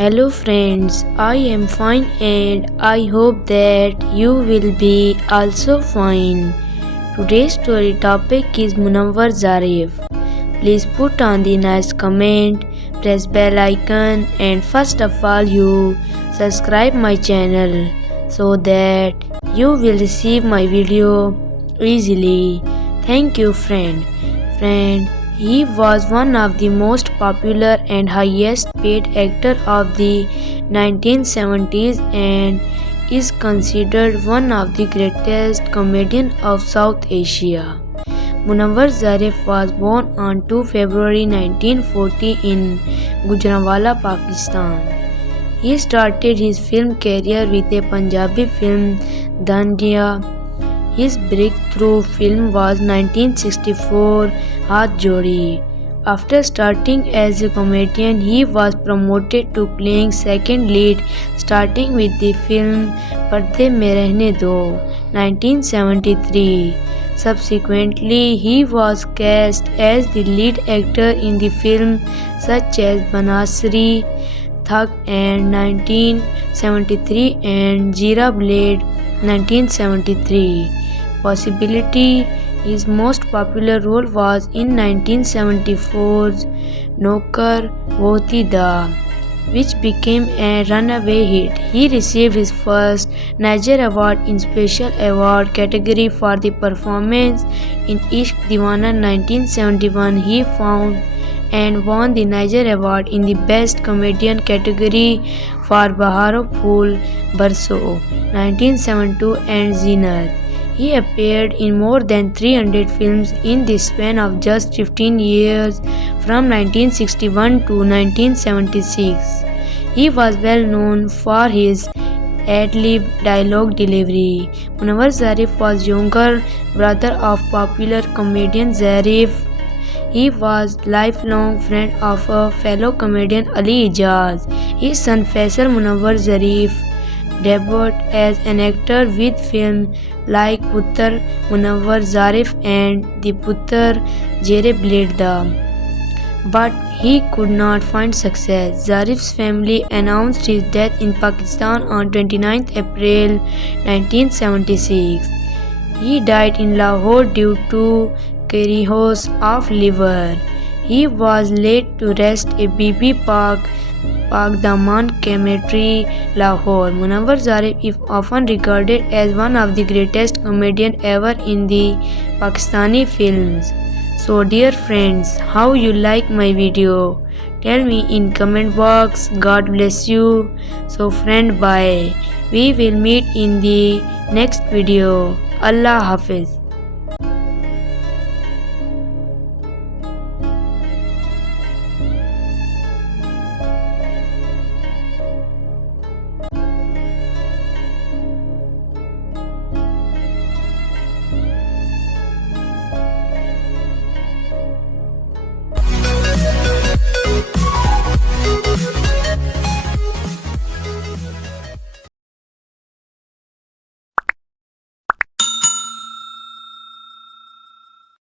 Hello friends, I am fine and I hope that you will be also fine. Today's story topic is Munawar Zarif. Please put on the nice comment, press bell icon and first of all you subscribe my channel so that you will receive my video easily. Thank you friend. He was one of the most popular and highest paid actor of the 1970s and is considered one of the greatest comedians of South Asia. Munawar Zarif was born on 2 February 1940 in Gujranwala, Pakistan. He started his film career with a Punjabi film, ZINDGI. His breakthrough film was 1964 Haath Jodi. After starting as a comedian, he was promoted to playing second lead, starting with the film Parde Mein Rehne Do, 1973. Subsequently, he was cast as the lead actor in the films such as Banasri, Thak and 1973 and Jeera Blade, 1973. Possibility, his most popular role was in 1974's Naukar Wothi Da, which became a runaway hit. He received his first Niger Award in Special Award category for the performance in Ishq Deewana 1971. He found and won the Niger Award in the Best Comedian category for Baharo Phool Barso 1972 and Zinat. He appeared in more than 300 films in the span of just 15 years from 1961 to 1976. He was well known for his ad-lib dialogue delivery. Munawar Zarif was younger brother of popular comedian Zarif. He was lifelong friend of a fellow comedian Ali Ijaz. His son Faisal Munawar Zarif debuted as an actor with films like Puttar Munawar Zarif and The Puttar Jere Blade Da. But he could not find success. Zarif's family announced his death in Pakistan on 29 April 1976. He died in Lahore due to cirrhosis of liver. He was laid to rest at Bibi Park Daman Cemetery, Lahore. Munawar Zarif is often regarded as one of the greatest comedians ever in the Pakistani films. So dear friends, how you like my video? Tell me in comment box. God bless you. So friend, bye. We will meet in the next video. Allah Hafiz.